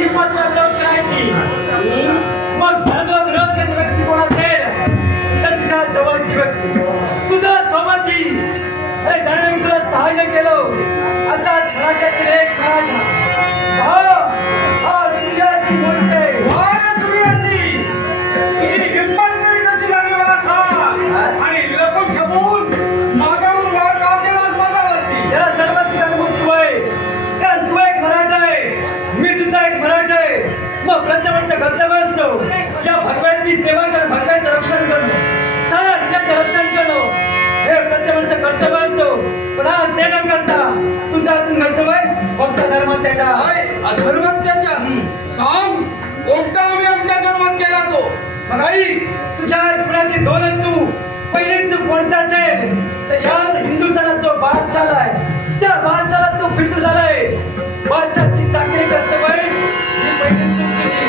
हिंमत विरोध करायची. मग भारताला विरोध करणारी व्यक्ती कोण असेल तर तुझ्या जवळची व्यक्ती, तुझा सोबती. अरे ज्याने मी तुला सहाय्य केलं असा मराठ्यातील एक मराठा सूर्याजी बोलते. तुझी हिंमत तरी कशी झाली आणि लपून छपून मागावून वार का केलास माझ्यावरती? त्याला सर्वच ठिकाणी मुक्त आहेस, कारण तू एक मराठा आहेस, मी सुद्धा एक मराठा आहे. मग प्रत्येकाचं कर्तव्य असतो या भगव्यांची सेवा करणं, भगव्यांचं रक्षण करणं, साऱ्या राज्याचं रक्षण करणं हे प्रत्येकाचं कर्तव्य असतो. पण आज ते न करता तुझ्या हातून कर्तव्य फक्त धर्मात्याच्या अधर्मात्याच्या. सांग कोणता आम्ही आमच्या धर्मात केला तो? मग आई तुझ्या जीवनाची दोन चूक, पहिली चूक कोणता असेल तर यात हिंदुस्थानात जो बाद झालाय त्या बादशाला तू फिरतू झालायस, बादशाची चाकरी करतोयस, ही पहिली चूक तुझी.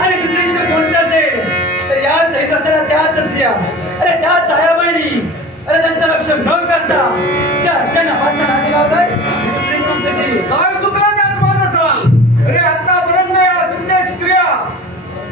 आणि दुसरी चूक कोणती असेल तर यात हिंदुस्थानात त्याच स्त्रिया, अरे त्या छाया बहिणी, अरे त्यांचं रक्षण न करता त्या त्यांना बादशा नादी लावलाय, दुसरी चूक तुझी. काय चुकला त्यात माझं सांग. अरे आतापर्यंत या कित्येक स्त्रिया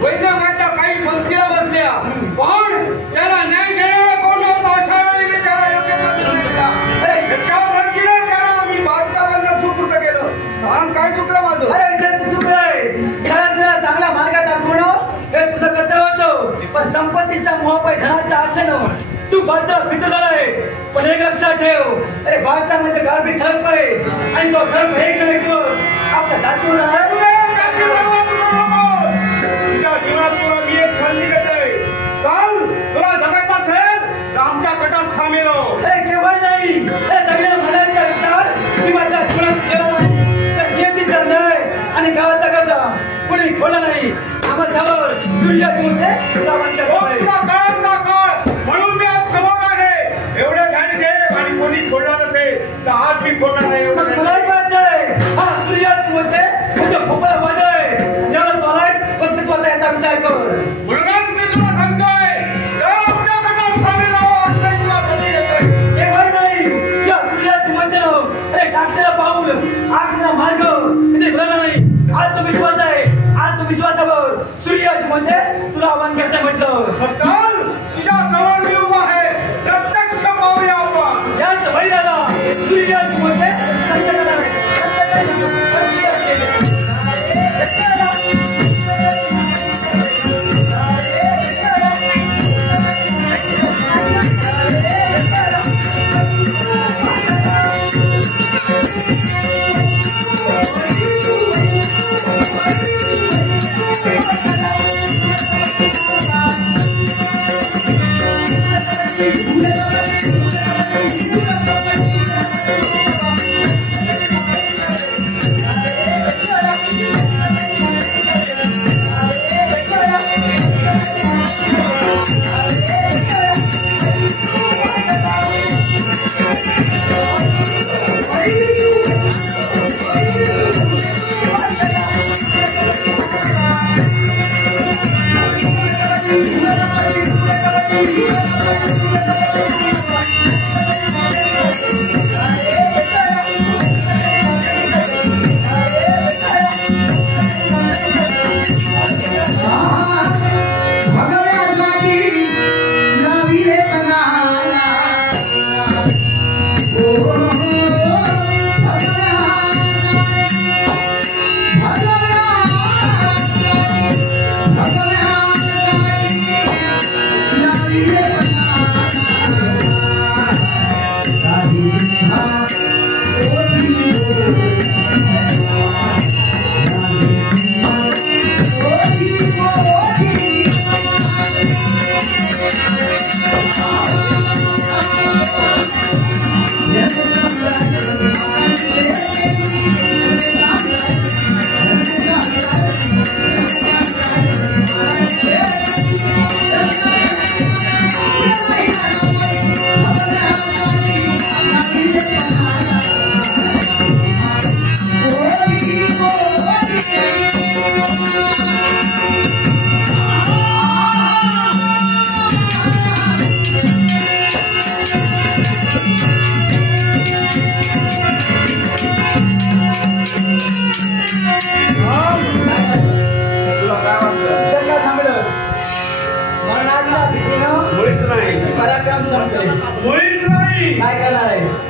वैद्यकाच्या काही पंक्तीला बसल्या, पण त्याला न्याय देणारा कोण होता? अशा वेळी मी त्याला योग्य दंड दिला. अरे त्याच्या मर्जीने त्याला आम्ही बादशाहांना सुपूर्द केलं. सांग काय चुकलं माझं? अरे इथे चुकलंय. त्याला चांगला मार्ग दाखवणं हे तुझं कर्तव्य होतं, पण संपत्तीच्या मोहापायी धनाच्या आशेनं तू बादशाह फिरतो झालायस. पण एक लक्षात ठेव, अरे बादशाह म्हणजे गारबी सर्प आहे आणि तो सर्प एक न एक दिवस आपल्या जातीवर तुझ्या जीवनात तुला मी एक संधी देतोय. चाल, तुला जगायचं असेल तर आमच्या गटात सामील हो. केव्हा नाही हे सगळ्या म्हणायचा विचार की माझ्या जीवनात केला नाही तर नियतीचा न्याय आणि काळाचा करता कुणी खोला नाही. सामर्थ्यावर सूर्याची मुद्दे तुला काळाचा काळ म्हणून मी आज समोर आहे. एवढे ध्यान घे आणि कोणी खोडला नसेल तर आज मी खोडणार नाही. एवढं मलाही पाहिजे हा सूर्याची मुद्दे तुझ्या भोपाला वाजलाय. एवढं बोलायस फक्त तू आता याचा विचार कर. म्हणूनच मी तुला सांगतोय आमच्या गटात सामील हो. तुला संधी देतोय. केव्हा नाही या सूर्याची मुद्दे अरे टाकलेला पाऊल आखलेला मार्ग कधी भरला नाही. आत्मविश्वास आहे, आत्मविश्वासावर सूर्याची मुद्दे तुला आव्हान करता म्हटलं. चाल, तुझ्या समोर मी उभा आहे. प्रत्यक्ष पाहूया आपण. याच वैराला सूर्याची मुद्दे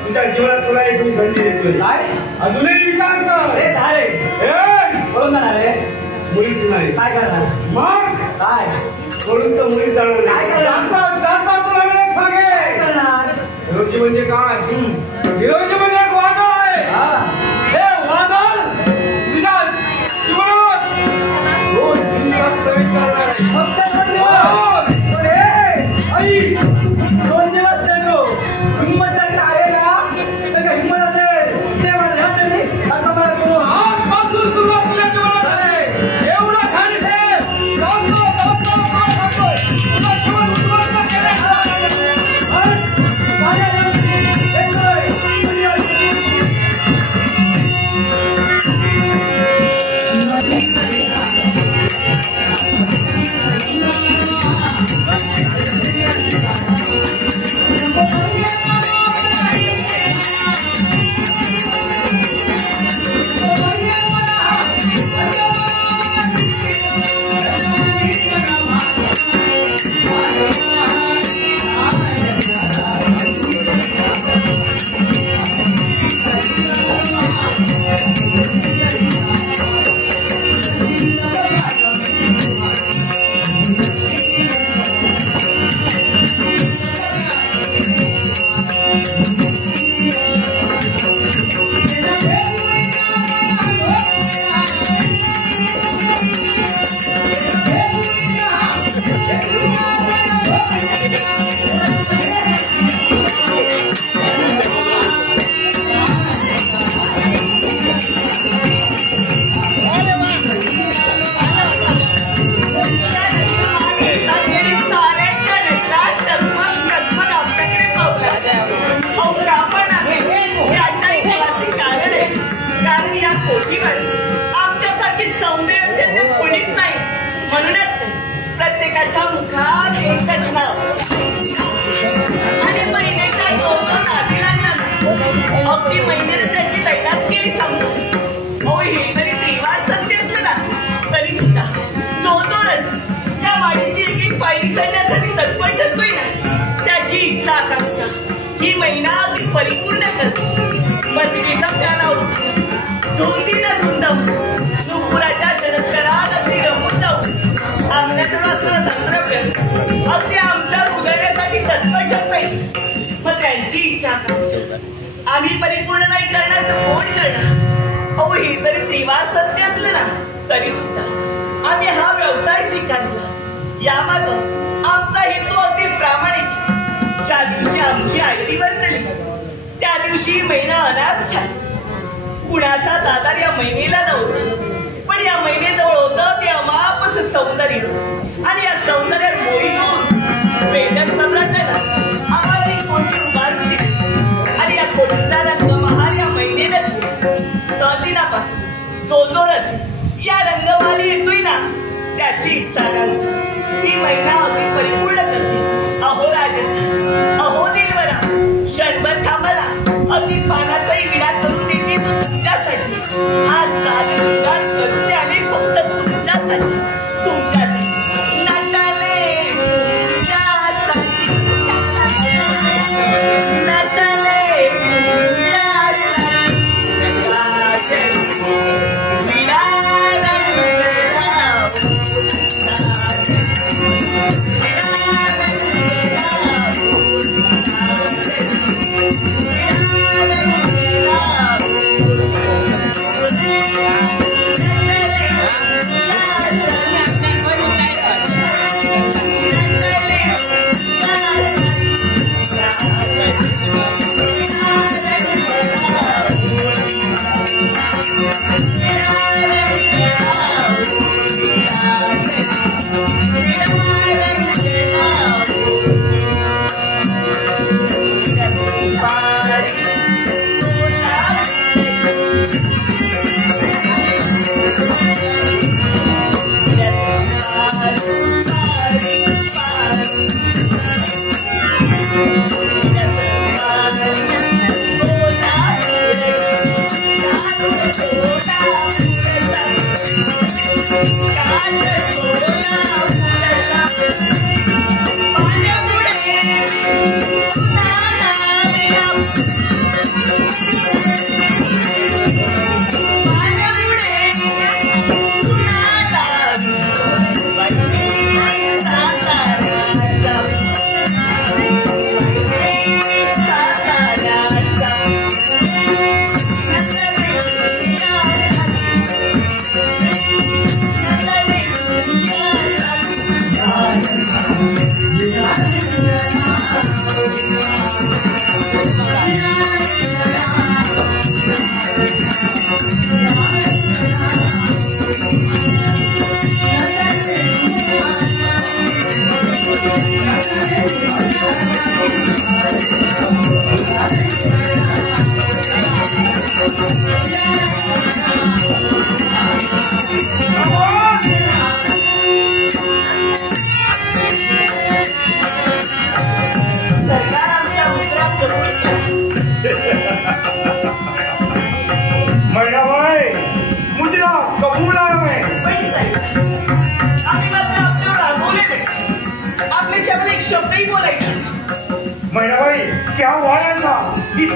तुझ्या जीवनात तुला एक मी संधी देतोय. काय अजूनही विचार कर. रे झाले बोलून जाणार रे. मुळीच नाही. काय करणार मग काय सोडून तर मुळीच जाणार काय नाही. करणार? जाता तुला मी एक काय सांगेन. करणार हिरोजी म्हणजे काय? हिरोजी म्हणजे एक वादळ आहे. हे वादळ तुझ्या जीवनात रोज दिवसात प्रवेश करणार आहे. फक्त 2 दिवस आई 2 दिवस नको. हिंमत जर आहे ना तर का हिंमत असेल ते माझ्यासाठी आता मला तू आजपासून सुरुवात तुझ्या जीवनात आहे. एवढा खाली ठेव. तुझं जीवन उद्ध्वस्त केलं. बस माझ्या येतोय आमच्यासारखी सौंदर्य कोणीच नाही. म्हणूनच प्रत्येकाच्या मुखात एकच नाव आणि महिन्याच्या 2 नादी लागला. अगदी महिन्याने त्याची दैनात केली सांगतो. हो हे जरी त्रिवार सत्य असलं ना तरी सुद्धा जो रस या वाडीची एक पायरी चढण्यासाठी तत्पर ठरतोय ना त्याची इच्छा आकांक्षा ही महिना अगदी परिपूर्ण करते. मदगीचा प्याला उठतो धुंदीनं धुंदावून नुपुराच्या जलकरात अगदी रमून जाऊन आपल्याजवळ असणारं धनद्रव्य अगदी आमच्या उधळण्यासाठी तत्पर ठरता येईल. मग त्यांची इच्छा आकांक्षा आम्ही परिपूर्ण नाही करणार तर कोण करणार. अहो हे जरी त्रिवार सत्य असलं ना तरी सुद्धा आम्ही हा व्यवसाय स्वीकारला. यामाग आमचा हेतू अगदी प्रामाणिक. ज्या दिवशी आमची आयडी बदलली त्या दिवशी महिना अनाथ झाला. कुणाचा दादार या महिनेला नव्हतं पण या महिनेजवळ होतं ते अमापस सौंदर्य आणि या सौंदर्यात मोहित होऊन वेदर सम्राटाला आम्हाला एक कोटी उभारून दिली. आणि या कोटीचा रंगमहाल या महिनेनं तळदिनापासून जो रस या रंगमाली येतोय ना त्याची इच्छा आकांक्षा ती महिना अगदी परिपूर्ण करते. अहो राजसा अहो देवरा क्षणभर थांबला अगदी पानाचाही विडा करून देते तुमच्यासाठी. आज राजशृंगार करून द्यावे फक्त तुमच्यासाठी तुमच्यासाठी नाताले तुमच्यासाठी नाताले तुमच्यासाठी विडा Thank you.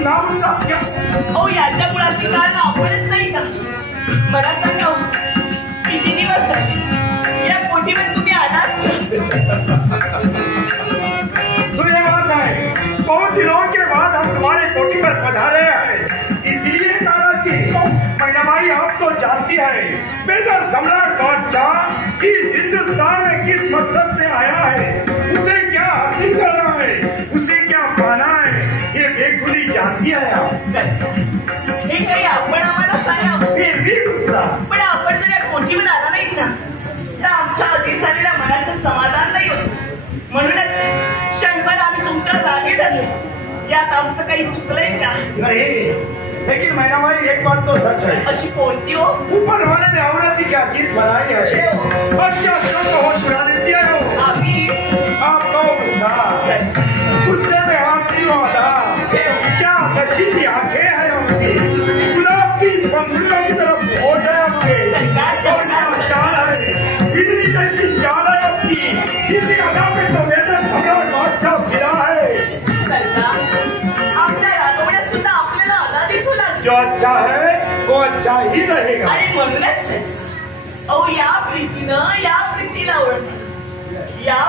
नाव सांगा. अहो याच्या मुळाची कारण आपणच नाही का? मला सांगा किती दिवस या कोठीवर तुम्ही आलात? तो ये बात है, बहुत दिनों के बाद हम तुम्हारे कोठी पर पधारे हैं, इसलिए नाराजगी. मैनाबाई आप तो जानती है बेदर सम्राट बादशाह इस हिंदुस्तान में किस मकसद से आया है, उसे क्या हासिल करना है, उसे क्या पाना है, ये बेखुदी जानती है आप. हे काही आपण आम्हाला सांगा. फिर भी गुस्सा. पण आपण जर या कोठीवर आला नाहीत ना तर आमच्या अधीन झालेल्या मनाचं समाधान नाही होत. म्हणूनच क्षणभर आम्ही तुमच्या जागी धरले. यात आमचं काही चुकलंय का? नहीं, लेकिन मैनाबाई एक बात तो सच है. अशी कोणती हो? ऊपर वाले ने औरत की क्या चीज बनाई है. अच्छा तो हो सुना देती है वो. आम्ही आपको गुस्से में आपकी वादा क्या नशीली आंखें हैं आपकी, गुलाब की पंखुड़ियों की तरफ हो जाए आपके, चाल है बिजली जैसी चाल है आपकी. इसी अदा पे तो वैसे सम्राट बादशाह फिरा है. आमच्या रातोड्यात सुद्धा आपल्याला आला दिसू लागला. जो अच्छा है वो अच्छा ही रहेगा. आणि म्हणूनच अहो या प्रीतीला ओळख, या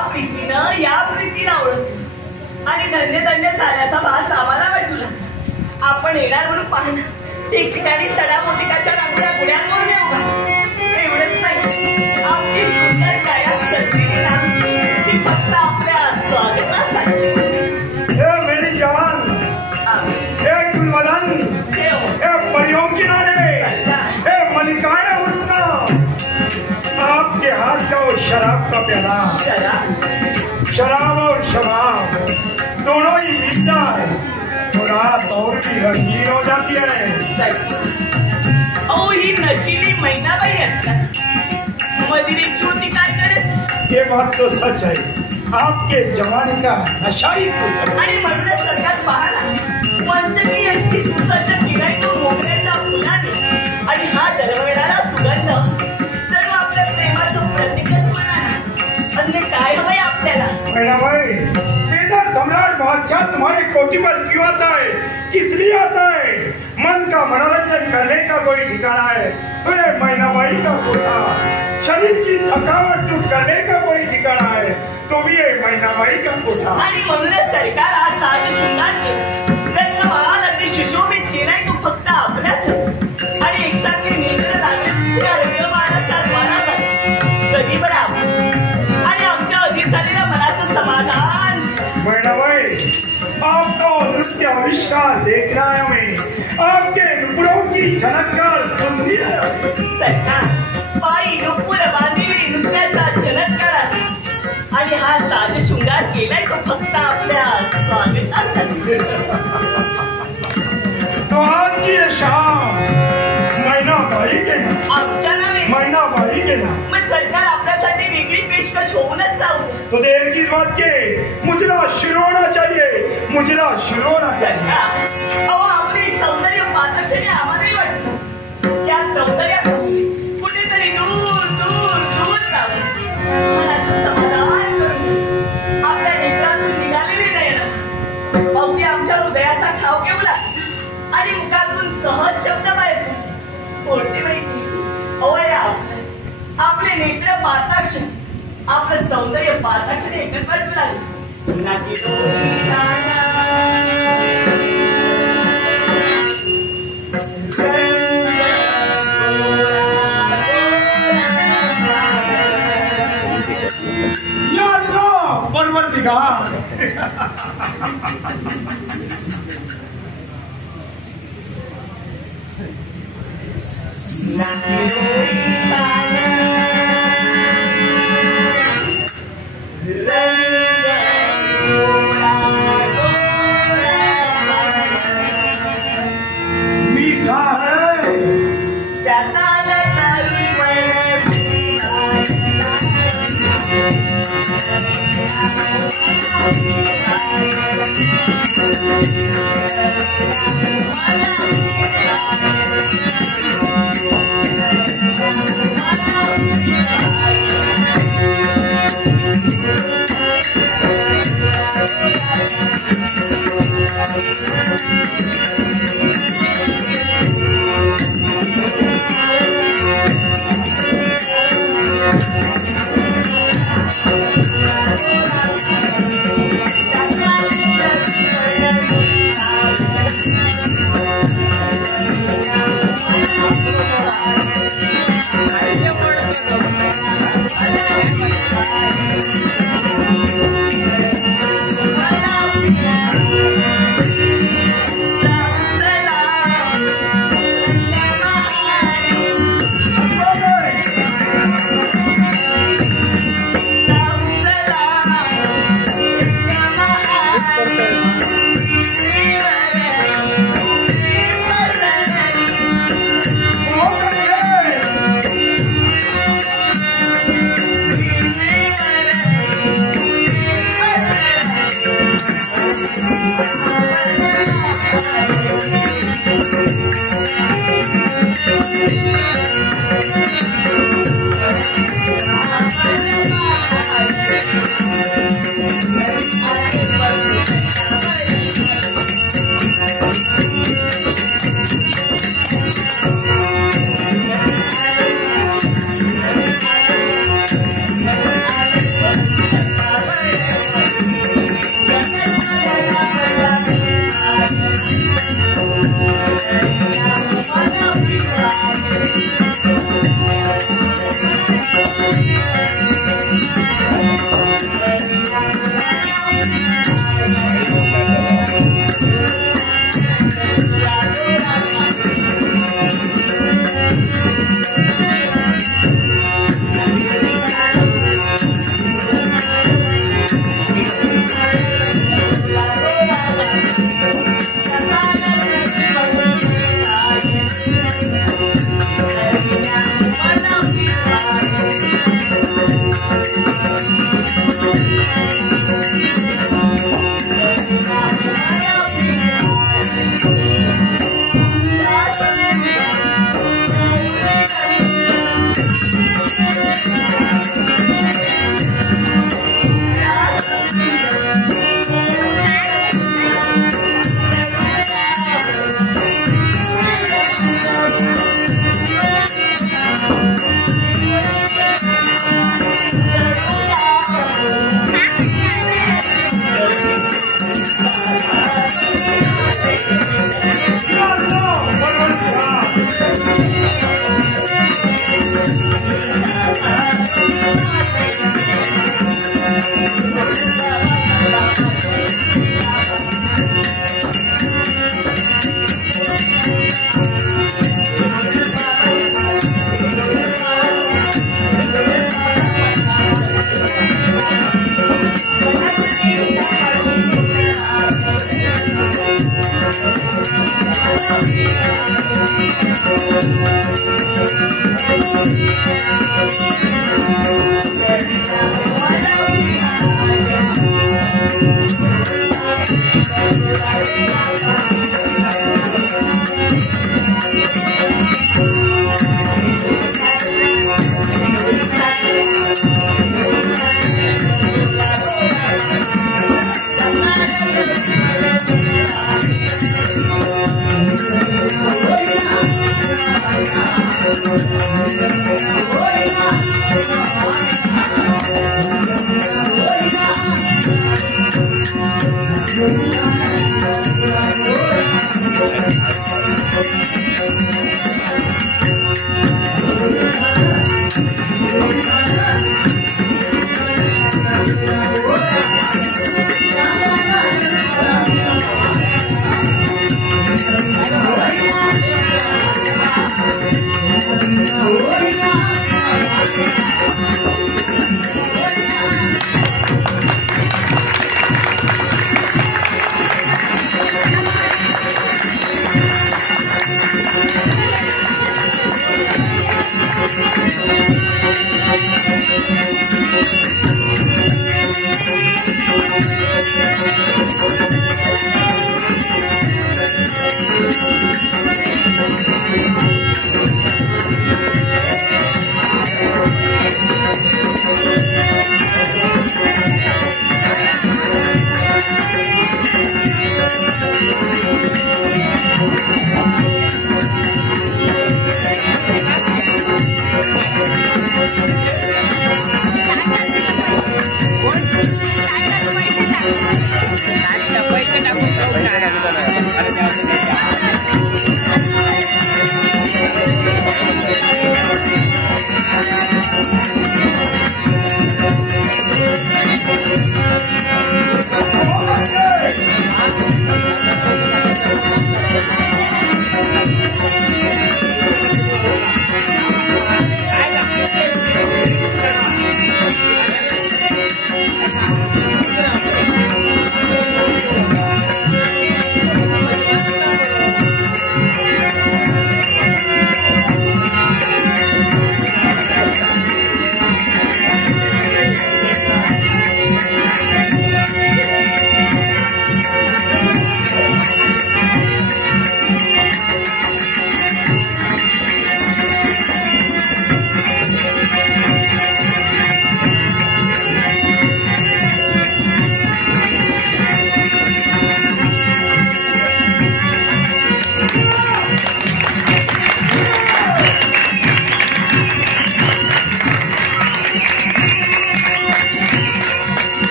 प्रीतीला ओळख आणि धन्य झाल्याचा भास आम्हाला वाटला. आपण येणार म्हणून पाहणं ठिकठिकाणी सडा मोतिकाच्या रांगोळ्या गुड्यांवर नेऊ का? एवढंच नाही, आमची सुंदर काया सजलेली नाही ती फक्त आपल्या स्वागतासाठी. मेरी जान, गुलमदन, परियों की रानी, मलिकाए हुस्ना, आपके हाथ का वो शराब का प्याला, शराब और शराब दोनों ही मिलता है तो रात और भी रंगीन हो जाती है. अहो ही नशीली मैनाबाई असतात, मदिरेची होती काय करत. ये बात तो सच है, आपके जवानी का नशा ही कुछ. आणि म्हणून सरकार पाहला पंचमी यांची सुसज्ज किराई तो मोगऱ्याच्या फुलाने आणि हा दरवळणारा सुगंध सर्व आपल्या प्रेमाचं प्रतीकच म्हणाला. अन्य काय हवंय आपल्याला? मैनाबाई, बेदर सम्राट बादशाह तुम्हारे कोठी पर क्यों आता है, किस लिए आता है? मन का मनोरंजन करने का कोई ठिकाना है तो ये मैनाबाई का कोठा, शरीर की थकावट दूर करने का कोई ठिकाना है तो भी ये मैनाबाई का कोठा. आणि म्हणूनच सरकार हा साज शृंगार केला, रंगमहाल अगदी सुशोभित केलाय तो फक्त आपल्यासाठी. आणि एकसारखे नेत्र लागले त्या रंगमाळाच्या द्वारावर कधी बरं आणि आमच्या अधीन झालेल्या मनाचं समाधान. मैनाबाई, आपका नृत्य आविष्कार देखना है हमें, आपके नुपुरों की झनकार सुननी है. सरकार पायी नुपुर बांधिली नृत्याचा चमत्कार आहे आणि हा साज शृंगार केलाय तो फक्त आपल्या स्वागतासाठी. तो आज की ये शाम मैनाबाई के नाम, आमच्या नावे मैनाबाई के नाम. मग सरकार आपल्यासाठी वेगळी पेशकश होऊनच जाऊ. तो देर की बात के मुजरा शुरू होना चाहिए, मुजरा शुरू होना चाहिए. सरकार अहो आपले सौंदर्य पाहताक्षणी आम्हालाही वाटतं त्या सौंदर्यासाठी कुठेतरी दूर दूर दूर जावं, मनाचं समाधान करून आपल्या नेत्रातून निघालेली नयनं अवघी आमच्या हृदयाचा ठाव घेऊ लागली आणि मुखातून सहज शब्द बाहेर कोणती माहिती. अहो आपले नेत्र पाहताक्षणी आपलं सौंदर्य पाहताक्षणी एकच वाटू लागलं. परवरदिगार, मीठा है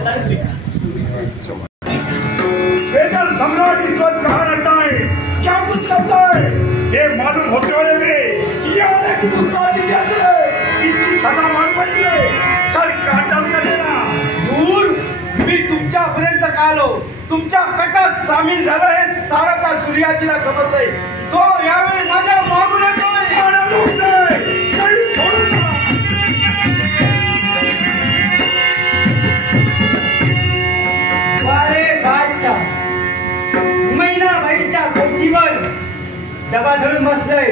करता श्रीकांत. वेदल सम्राट ईश्वर कहाँ रहता है, क्या कुछ करता है, ये मालूम होते हुए भी याद है कि तू चोरी कैसे इसकी सजा मान पडले, सर काटल न देना. दूर मी तुमच्यापर्यंत आलो, तुमच्या कटात सामील झालं हे सारं त्या सूर्याजीला समजलंय. तो यावेळी माझ्या मागून येतोय. आनंद होतोय, काही सोडून नका. वारे बादशाह महिला बाईच्या कोठीवर डबा धरून बसलंय.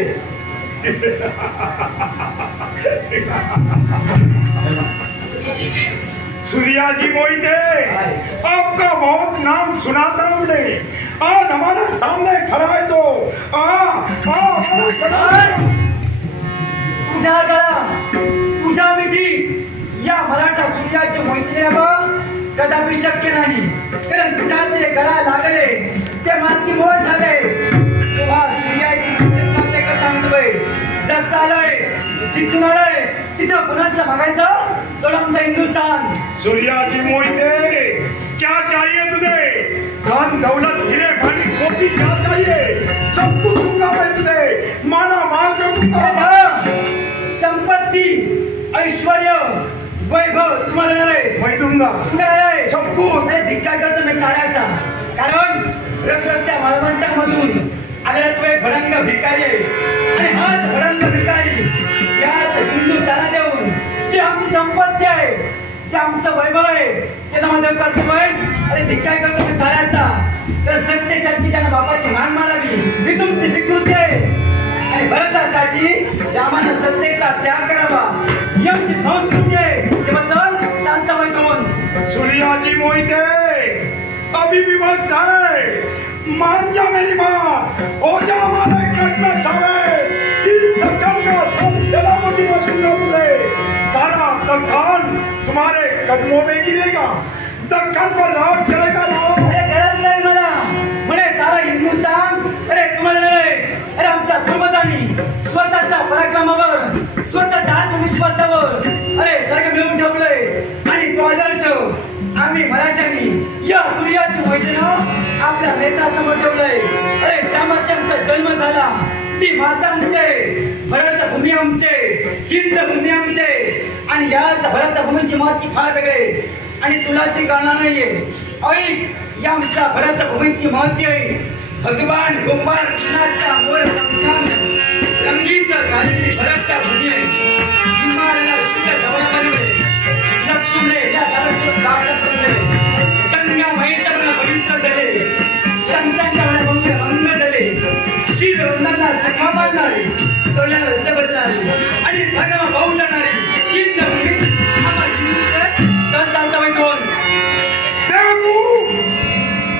सूर्याजी मोहिते, आपका बहुत नाम सुना था हमने, आज हमारे सामने खड़ा है तो तुझा गळा तुझा विधी या मराठा सूर्याची मोहितीने कदापि शक्य नाही, कारण तुझ्याचे गळा लागले ते माती मोठ झाले. तेव्हा सूर्याची मोहिती सांगतोय, जसं आलंयस जिथून आलंयस तिथं पुन्हा मागायचं सोड आमचा हिंदुस्तान. सूर्याजी मोहिते, क्या चाहिए तुझे, धन दौलत हीरे भाटी मोती क्या चाहिए, सब कुछ दूंगा मैं तुझे, माला माल कर दूंगा. संपत्ती ऐश्वर्य वैभव तुम्हाला नाही, मैं दूंगा सब कुछ. धिक्कार करतो मी साड्याचा, कारण रखरखत्या मालमंडळामधून आलेला तो एक भडंग भिकारी आहे, आणि हाच भडंग भिकारी याच हिंदुस्थानात येऊन जी आमची संपत्ती आहे, जे आमचं वैभव आहे त्याच्यामध्ये करतोयस आणि धिक्कार करतो मी साड्याचा. तर सत्य शक्तीच्या बापाची मान मारावी ही तुमची विकृती आहे, आणि भरतासाठी रामानं सत्तेचा त्याग करावा ही आमची संस्कृती आहे. तेव्हा चल शांत बैठून. सूर्याजी मोहिते, अभी भी वक्त है, मान जा मेरी बात, हो जा हमारे कट में छावे, इस दक्कन का सब सलामती में दूंगा तुझे, सारा दक्कन तुम्हारे कदमों में गिरेगा, दक्कन पर राज करेगा. अरे गरज नाही मला म्हणे सारा हिंदुस्तान, अरे तुम्हाला नाही, अरे आमच्या पूर्वजांनी स्वतःच्या पराक्रमावर स्वतःच्या आत्मविश्वासावर अरे सर्ग मिळवून ठेवलंय, आणि तो आदर्श आम्ही मराठ्यांनी या सूर्याची मोहितीनं आपल्या नेत्रासमोर ठेवलंय. अरे त्यामध्ये आमचा जन्म झाला, ती माता आमचे, भरत भूमी आमचे, हिंद भूमी आमचे, आणि या भरत भूमीची महत्व फार वेगळे, आणि तुला ती कळणार नाहीये. ऐक, या आमच्या भरत भूमीची महत्व आहे. भगवान गोपाळ कृष्णाच्या मोर पंखानं रंगीत झालेली भरतच्या भूमी आहे. हिमालयाला सूर्य धवल लक्ष्मणे या दारासोबत प्राप्त करले, गंगा माईच्या पवित्र झाले, संतांच्या भंग झाले, श्रीवंदांना सखा मारणारे, तोंडाला रस्ते बसणारे, आणि भगवा भाऊ जाणारे हिंद भूमी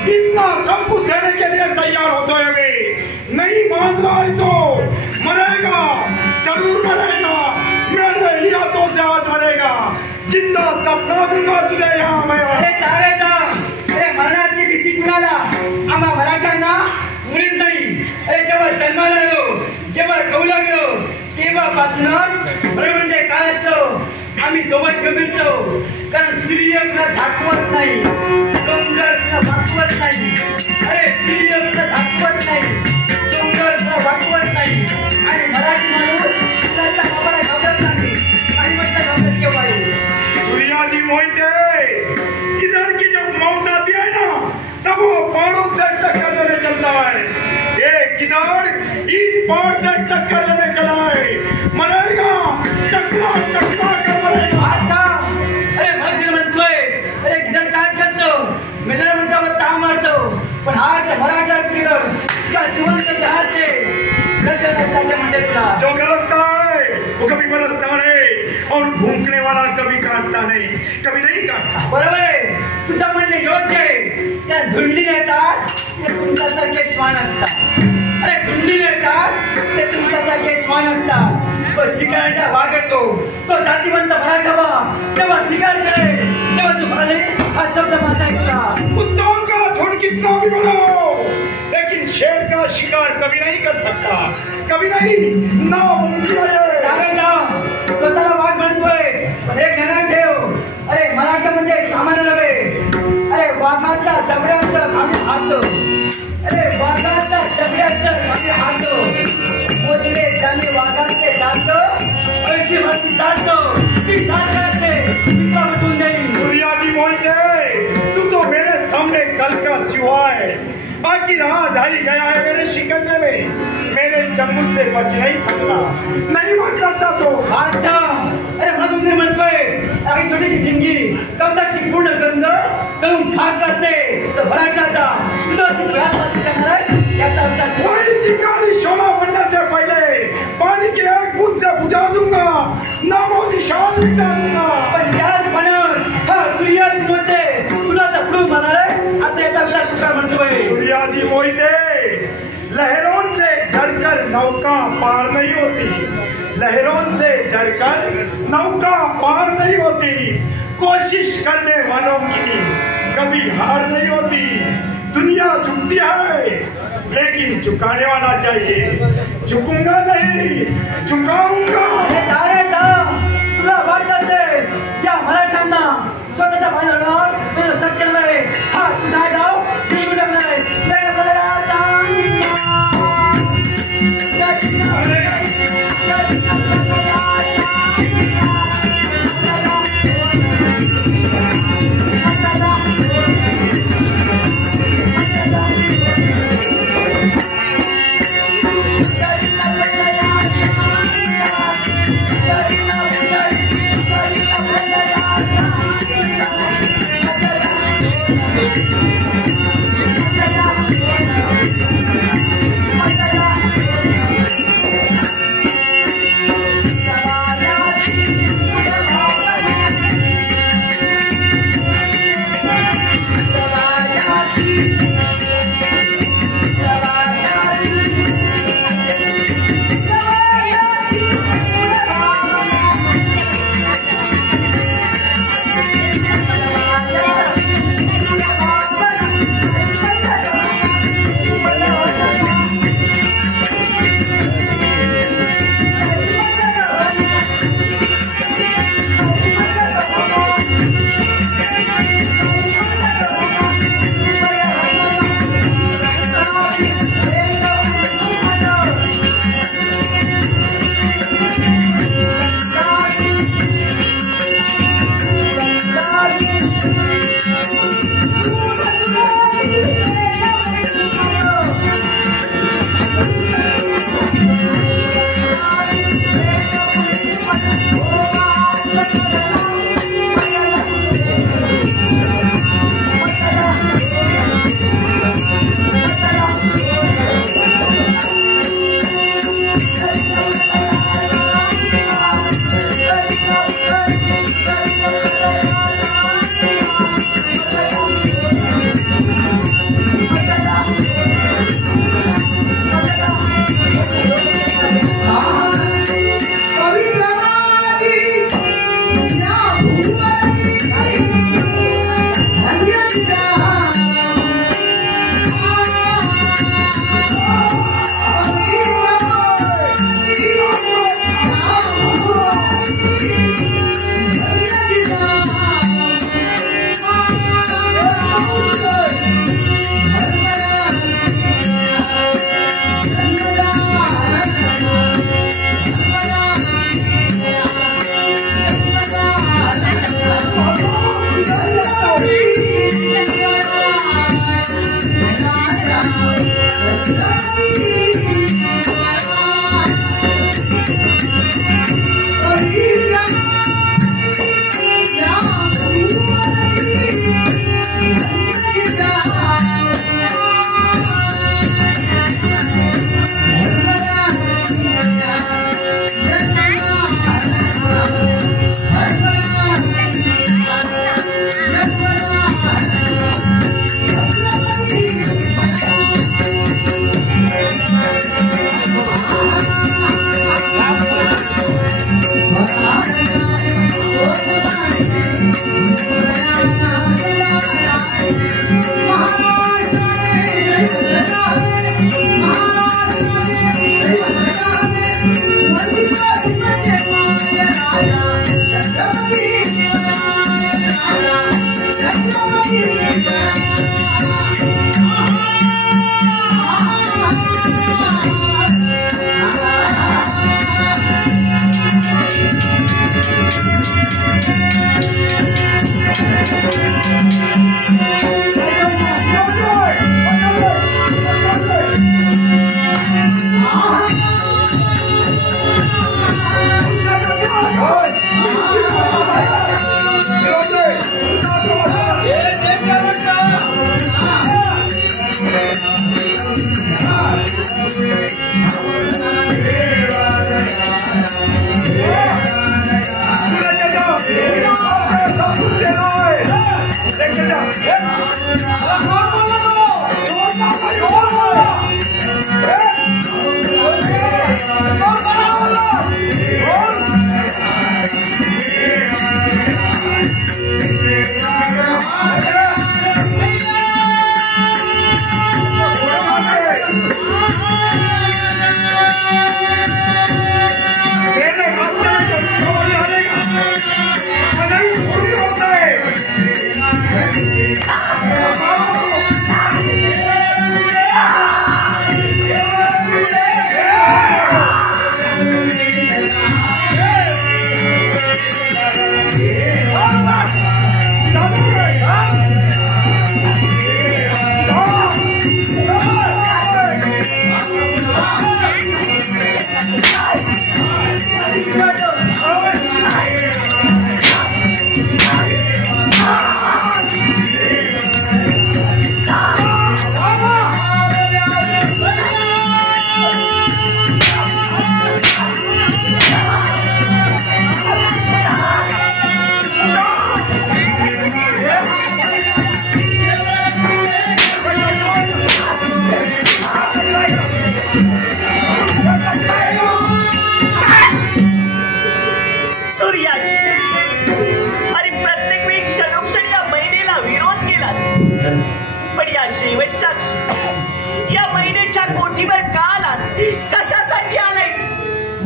इतना सब कुछ देने के लिए तैयार होते हुए नहीं मान रहा है तो मरेगा, जरूर मरेगा, मेरे ही हाथों से आज मरेगा, जिंदा दफना दूंगा तुझे यहाँ मैं. अरे चावेचा, अरे मरणाची भीती कुणाला, आम्हा मराठ्यांना मुळीच नाही. अरे जेव्हा जन्माला आलो, जेव्हा कळू लागलो तेव्हापासूनच बरोबर म्हणजे काय असतं आम्ही सोबत गमिळतो, कारण सूर्य तुला झाकवत नाही, डोंगर तुला वाकवत नाही. अरे सूर्य तुला झाकवत नाही, डोंगर तुला वाकवत नाही, आणि मराठी माणूस तुला बाबाला घाबरत नाही, आणि म्हटलं घाबरत केव्हा आहे. सूर्याजी मोहिते, इधर की जब मौत आती है ना, तब वो पहाड़ों से टक्कर लेने चलता है, एक इधर इस पहाड़ से टक्कर लेने चला है, मरेगा, टकरा टकरा कर मरेगा. अच्छा, अरे मला म्हणतोयस, अरे गिरण काय करतो, मेला म्हणतो ता मारतो, पण हा मराठा गिरण का जिवंत जहाचे गजरासाठी म्हणते तुला. जो गरजता है वो कभी बरसता नहीं, और भूखने वाला कभी काटता नहीं, कभी नहीं काटता. बरोबर आहे, तुझं म्हणणे योग्य आहे. त्या धुंडी येतात ते तुमच्यासारखे श्वान असतात. अरे धुंडी येतात ते तुमच्यासारखे श्वान असतात. तो शिकायला वागतो, तो जातीवंत मराठा तेव्हा शिकार करे, तेव्हा तू म्हणाले हा शब्द माझा ऐकला. कुत्तों का झुंड कितना भी बड़ा हो, लेकिन शेर का शिकार कभी नहीं कर सकता, कभी नहीं, नामुमकिन है. स्वतःला वाघ म्हणतोयस, पण हे ध्यानात ठेव, अरे अरे मराठा म्हणजे सामान्य नव्हे. अरे वाघाच्या जबड्याचं आम्ही हारतो. अरे वाघाच्या जबड्याचं आम्ही हारतो. मोजले ज्यांनी वाघाचे जातो ऐसी भरती जातो ती जाते मित्रामधून नहीं. सूर्याजी मोहिते, तू तो मेरे सामने कल का चूहा है. आखिर आज आई गया है मेरे शिकंजे में. मेरे चंगुल से बच नहीं सकता, नहीं बच सकता तो. अच्छा, अरे मला तुमचे म्हणतोयस अगदी छोटीशी ठिणगी कवताची पूर्ण गंज तळून खाक करते तर भराटाचा वही चिंगारी शोला बनने से पहले पानी के एक बूंद से बुझा दूंगा, नामो निशान मिटा दूंगा. पण याच म्हणून हा सूर्याजी मोहिते तुला तर पुढे म्हणाल आता याचा विचार कुठला म्हणतोय. सूर्याजी मोहिते, लहरों से डरकर नौका पार नहीं होती. लहरों से डरकर नौका पार नहीं होती. कोशिश करने वालों की कभी हार नहीं होती. दुनिया झुकती है लेकिन झुकाने वाला चाहिए. झुकूंगा नहीं, झुकाऊंगा. तुला वाटत असेल या मराठ्यांना स्वतःच्या पायावर शक्य नाही. हा तुझा डाव जिंकू नाही.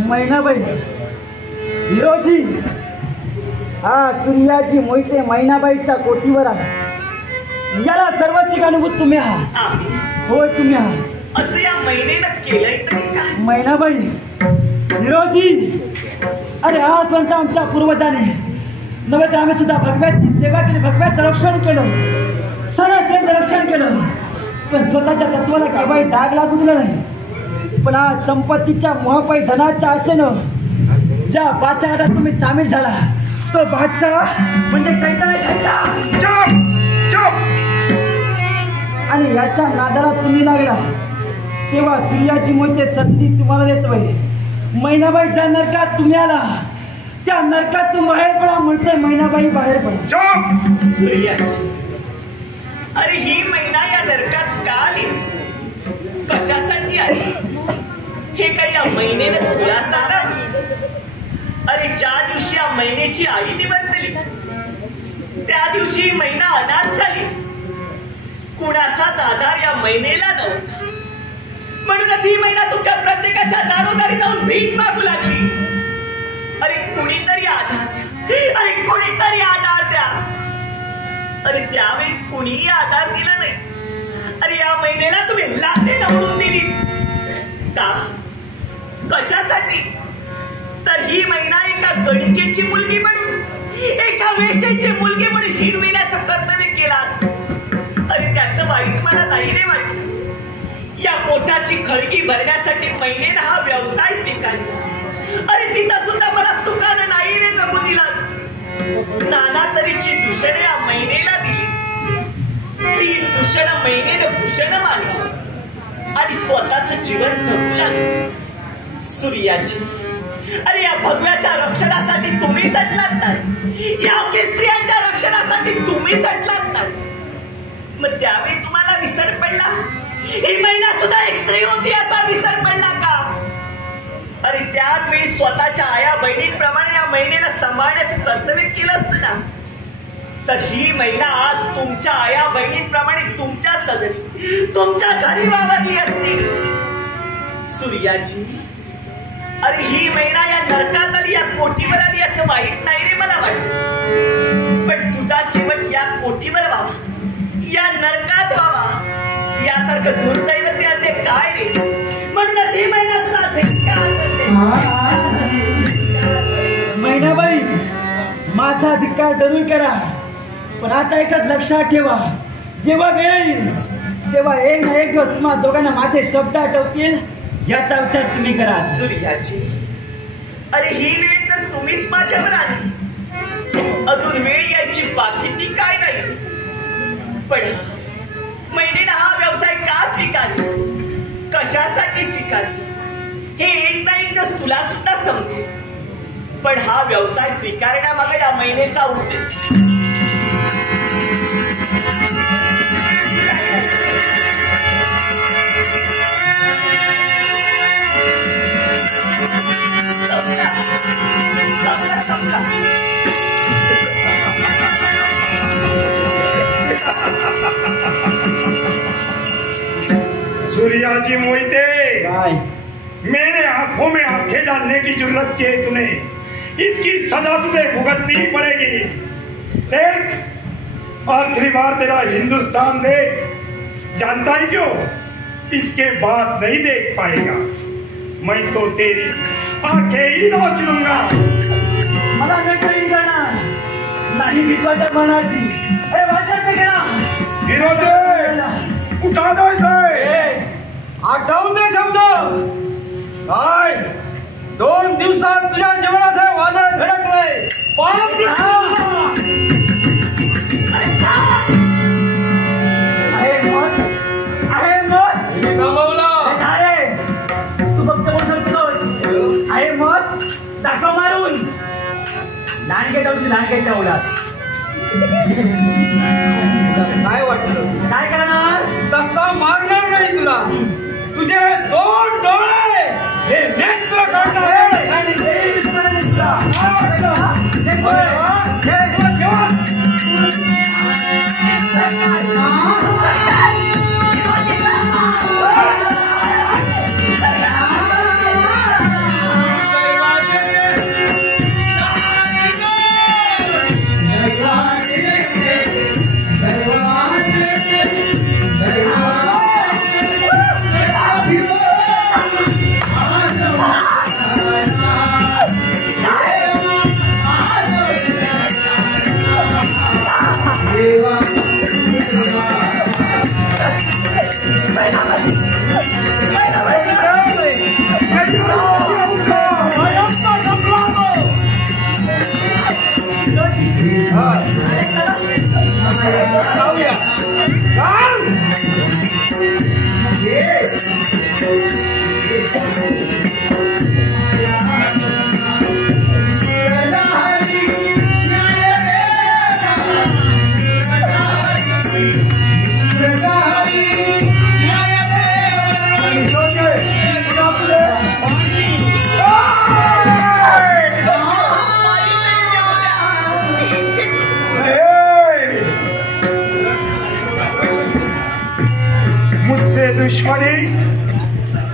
मैनाबाई हिरोजी, हा सूर्याजी मोहिते मैनाबाईच्या कोटीवर आहे. याला सर्व ठिकाणी तुम्ही आहात. होय तुम्ही आहात. असं या महिनेनं केलंय तरी काय? मैनाबाई हिरोजी, अरे आजपर्यंत आमच्या पूर्वजाने नव्हे तर आम्ही सुद्धा भगव्याची सेवा केली, भगव्याचं रक्षण केलं, सर्वांचं रक्षण केलं, पण स्वतःच्या तत्वाला केव्हाही डाग लागू दिला नाही. पण आज संपत्तीच्या मोहपायी धनाच्या आशेनं ज्या बादशाहात तुम्ही सामील झाला तो बादशाह म्हणजे सैतान आहे. सैतान आणि याच्या नादाला तुम्ही लागला तेव्हा सूर्याची मोठे संधी तुम्हाला देतोय. मैनाबाई ज्या नरकात तुम्ही आला त्या नरकात तू बाहेर पडा म्हणते मैनाबाई बाहेर पडा. सूर्याची, अरे ही महिना या नरकात का आली, कशासाठी आली हे काही या महिनेनं तुला सांगावं. अरे ज्या दिवशी या महिनेची आई निवर्तली त्या दिवशी महिना अनाथ झाली. कुणाचाच आधार या महिनेला नव्हता. म्हणूनच ही महिना तुमच्या प्रत्येकाच्या दारोदारी जाऊन भीक मागू लागली. अरे कुणीतरी आधार द्या, अरे कुणीतरी आधार द्या. अरे त्यावेळी कुणीही आधार दिला नाही. अरे या महिनेला तुम्ही लाथे निवडून दिली का, कशासाठी? तर ही महिना एका गणिकेची मुलगी म्हणून, एका वेश्येची मुलगी म्हणून हिरविण्याचं कर्तव्य केला. अरे त्याचं वाईट मला नाही रे वाटलं. या पोटाची खळगी भरण्यासाठी महिनेनं हा व्यवसाय स्वीकारला. अरे तिथं सुद्धा मला सुखानं नाही रे जगू दिला. नाना तऱ्हेची दूषणे या महिनेला दिली. ती दूषण महिनेनं भूषण मानली आणि स्वतःच जीवन जगू लागले. सूर्याची, अरे या भगव्याच्या रक्षणासाठी तुम्ही झटलात नाही, या स्त्रियांच्या रक्षणासाठी तुम्ही झटलात नाही. मग त्यावेळी तुम्हाला विसर पडला ही महिना सुद्धा एक स्त्री होती असा विसर पडला का? अरे त्याच वेळी स्वतःच्या आया बहिणींप्रमाणे या महिनेला सांभाळण्याचं कर्तव्य केलं असतं ना, तर ही महिना आज तुमच्या आया बहिणींप्रमाणे तुमच्या सदरी तुमच्या घरी वावरली असती. सूर्याची, अरे ही महिना या नरकात आली, या कोठीवर आली याचं वाईट नाही रे मला वाटत. पण तुझा शेवट या कोठीवर व्हावा या नरकात व्हावा यासारखं दुर्दैव ते अन्य काय रे. म्हणूनच ही महिना तुला धिक्कार करते. महिनाबाई माझा धिक्कार जरूर करा, पण आता एकच लक्षात ठेवा, जेव्हा वेळ येईल तेव्हा एक ना एक दिवस तुम्हा दोघांना माझे शब्द आठवतील याचा विचार तुम्ही करा. सूर्याची अरे ही वेळ तर तुम्हीच माझ्यावर आली, अजून वेळ यायची बाकी ती काय नाही. पण महिनेनं हा व्यवसाय का स्वीकारला, कशासाठी स्वीकारला हे एक ना एक दिवस तुला सुद्धा समजेल. पण हा व्यवसाय स्वीकारण्यामागे या महिनेचा उद्देश सूर्या जी मोहिते, मेरे आंखों में आंखें डालने की जरूरत की है तूने, इसकी सजा तुझे भुगतनी पड़ेगी. देख आखिरी बार तेरा हिंदुस्तान देख, जानता ही क्यों, इसके बाद नहीं देख पाएगा. मैं तो तेरी आंखें ही नोच लूंगा. मला नाही जाणार नाही विश्वासात म्हणायची. अरे वाचत नाही करा फिरोजे, उठा दो इसे. आठवून दे शब्द. काय 2 दिवसात तुझ्या जीवनाचे वादळ धडकले. आहे मत तू फक्त बोलू शकतोस. आहे मत दाखव मारून. लांडगे जाऊन लांडग्याच्या उलात काय वाटलं, काय करणार. तसा मारणार नाही तुला. तुझे 2 डोळे हे नेत्र काढणार आणि दुश्मनी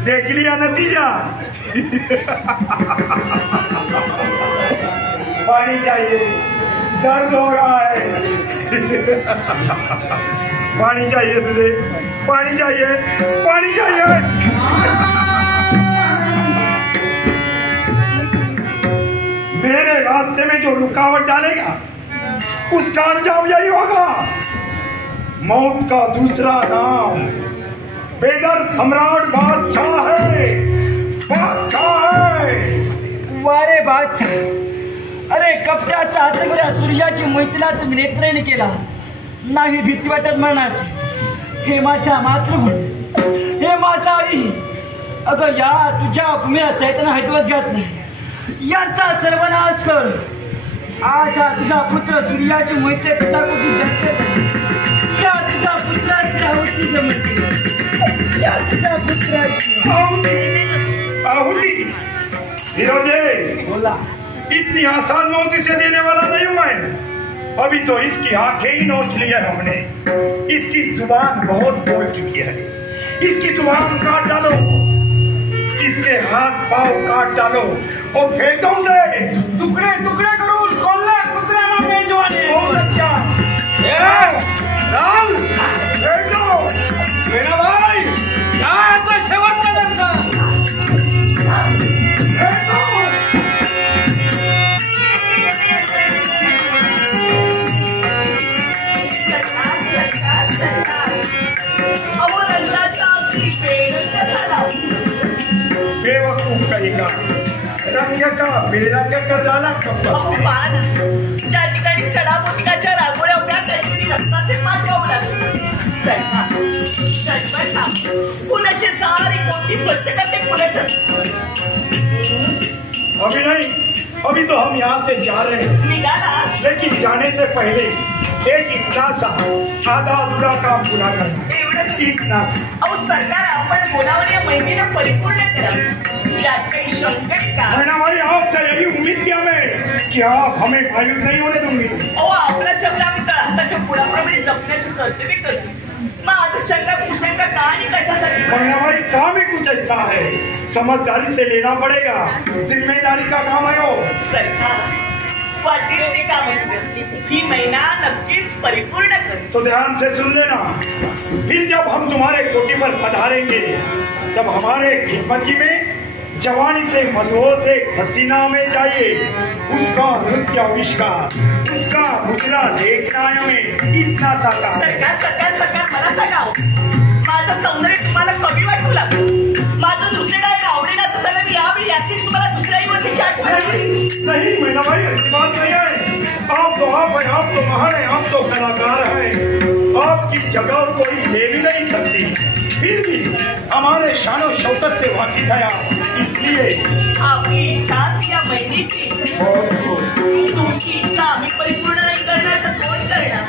देख लिया नतीजा. पानी चाहिए, दर्द हो रहा है. पानी चाहिए तुझे, पानी चाहिए, पानी चाहिए. मेरे रास्ते में जो रुकावट डालेगा उसका अंजाम यही होगा. मौत का दूसरा नाम बेदर्द सम्राट बादशाह है. बादशाह है. वारे बादशाह, अरे कपट्याचा हातगुऱ्या सूर्याची मैत्रीला तुम्ही नेत्रेने केला नाही भीती वाटत मरणाची. हे माझ्या मातृभूमी, हे माझ्या आई, अगं या तुझ्या भूमीला सैताना हैतवच घातलं. याचा सर्वनाश कर. आज हा तुझा पुत्र सूर्याची मैत्री तुझ्या कुठे जगते. या तुझ्या पुत्राची आहुती जमते. या तुझ्या पुत्राची आहुति. फिरोजे बोला, इतनी आसान मौत इसे देने वाला नहीं हूं मैं. अभी तो इसकी आंखें ही नोच ली है हमने. इसकी जुबान बहुत बोल चुकी है. इसकी जुबान काट डालो, इसके हाथ पांव काट डालो और फेंको उसे तुकडे तुकडे करून कोल्हा कुत्र्याला मेजवाने. बहुत अच्छा. राम अहो रंगाचा अगदी बेरंग झाला. बेवकूफ काही का रंग का बेरंग का झाला अहो पहा ना, ज्या ठिकाणी सडामोतिकाच्या रांगोळ्या होत्या त्या ठिकाणी रक्ताचे पाठवावं लागले. पुनशे सारी कोटी स्वच्छ करते पुनशे. अभी नहीं, अभी तो हम यहाँ से जा रहे हैं. निघाला, लेकिन जाने से पहले एक इतना सा आधा अधूरा काम पूरा करना. एवढंच इतना सा. अहो सरकार, आपण बोलावर या महिनेला परिपूर्ण करा. यात काही शंका आहे का? हमारी आपसे यही उम्मीद थी हमें कि आप हमें मायूस नहीं होने दूंगी. अहो आपला शब्द आम्ही तर हाताच्या पुढाप्रमाणे जपण्याचं कर्तव्य करतो. मग आता शंका कुशंका का आणि कशासाठी? भाई काम ही कुछ ऐसा है, समझदारी से लेना पड़ेगा. जिम्मेदारी का काम है वो. सरकार, वाटेल ते काम असतं, ही महिना नक्कीच परिपूर्ण कर. तो ध्यान से सुन लेना. फिर जब हम तुम्हारे कोठी पर पधारेंगे तब हमारे खिदमतगी में जवानी से मधुओं से हसीना में जाइए. उसका नृत्य आविष्कार, उसका मुद्रा देखना हमें इतना सा काम. सरकार सरकार सरकार मला सांगाव, माझं सौंदर्य तुम्हाला कमी वाटू लागलं, माझं नृत्य काय आवडेल असं झालं. मी यावेळी याची तुम्हाला दुसऱ्या युवतीची आठवण आली. नहीं मैना भाई, ऐसी बात नहीं है. आप तो महान है, आप तो कलाकार है. आपकी जगह कोई ले भी नहीं सकती. फिर भी हमारे शानो शौकत से वाकिफ है आप, इसलिए आपली इच्छा ती या महिनेची. तुमची इच्छा आम्ही परिपूर्ण नाही करणार तर कोण करणार?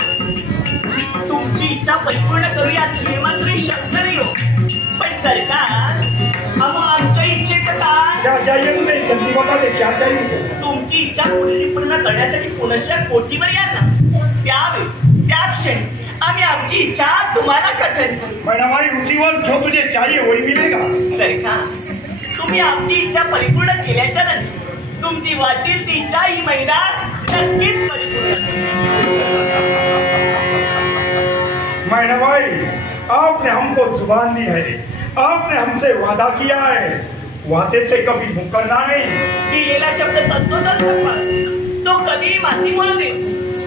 तुमची इच्छा परिपूर्ण करूया हे मात्र शक्य नाही हो. पण सरकार, अहो आमच्या इच्छेचं काय? क्या चाहिए तुझे? जल्दी बता दे, क्या चाहिए? तुमची इच्छा पूर्ण करण्यासाठी पुनश्च कोटीवर याल ना, त्यावेळी त्या क्षणी आम्ही आमची इच्छा तुम्हाला कथन करू. मैना भाई, उसी वक्त जो तुझे चाहिए वही मिलेगा. सरकार, तुम्ही आमची इच्छा परिपूर्ण केल्याच्या नंतर तुमची वाटेल ती इच्छा ही महिना नक्कीच परिपूर्ण. मैना भाई, आपने हमको जुबान दी है, आपने हमसे वादा किया है, वादे से कभी मुकरना नहीं. दिलेला शब्द तत्वतंत तो कधीही माती बोलू दे.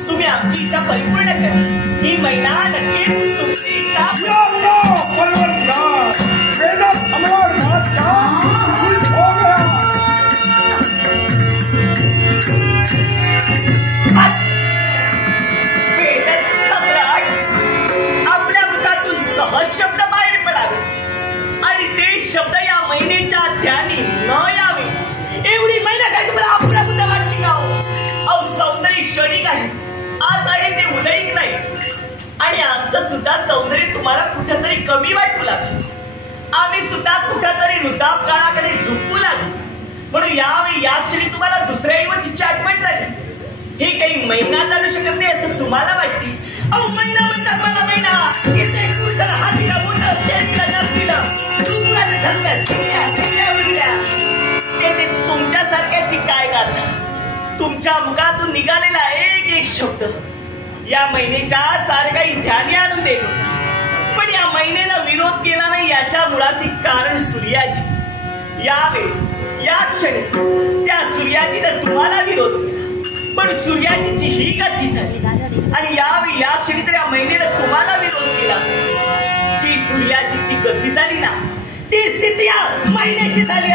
तुम्ही आमची इच्छा परिपूर्ण करा. ही महिना नक्कीच तुमची इच्छा. या अल्लाह, परवरदिगार, वेदा सम्राट बादशाह खुश हो गया. वेद सम्राट आपल्या मुखातून सहज शब्द बाहेर पडावे आणि ते शब्द या महिनेच्या ध्यानी न यावे एवढी महिना काय तुम्हाला आपल्या मुद्दा वाटली का हो? अहो सौंदर्य क्षणिक आहे, आज आहे ते उदयिक नाही. आणि आमचं सुद्धा सौंदर्य तुम्हाला कुठंतरी कमी वाटू लागलं. आम्ही सुद्धा कुठंतरी वृद्धापकाळाकडे झुकू लागलो. म्हणून यावेळी या क्षणी तुम्हाला दुसऱ्या युवतीची आठवण झाली. हे काही महिना चालू शकत नाही असं तुम्हाला वाटते. अहो महिना म्हणतात मला महिना, इथे पुरुषाला हातीला बोललं, तेडीला नसलेलं, दुसऱ्याचं झटक्या, चिडल्या उडल्या. ते तुमच्यासारख्याची काय गाथा. तुमच्या मुखातून निघालेला एक शब्द या महिनेच्या सारखाही ध्यानी आणून देत होता. पण या महिनेनं विरोध केला नाही याच्या मुळाशी कारण सूर्याची. यावेळी या क्षणी त्या सूर्याजीनं तुम्हाला विरोध केला. पण सूर्याजीची ही गती झाली आणि यावेळी या क्षणी तर या महिनेनं तुम्हाला विरोध केला. जी सूर्याजीची गती झाली ना, ती स्थिती या महिन्याची झाली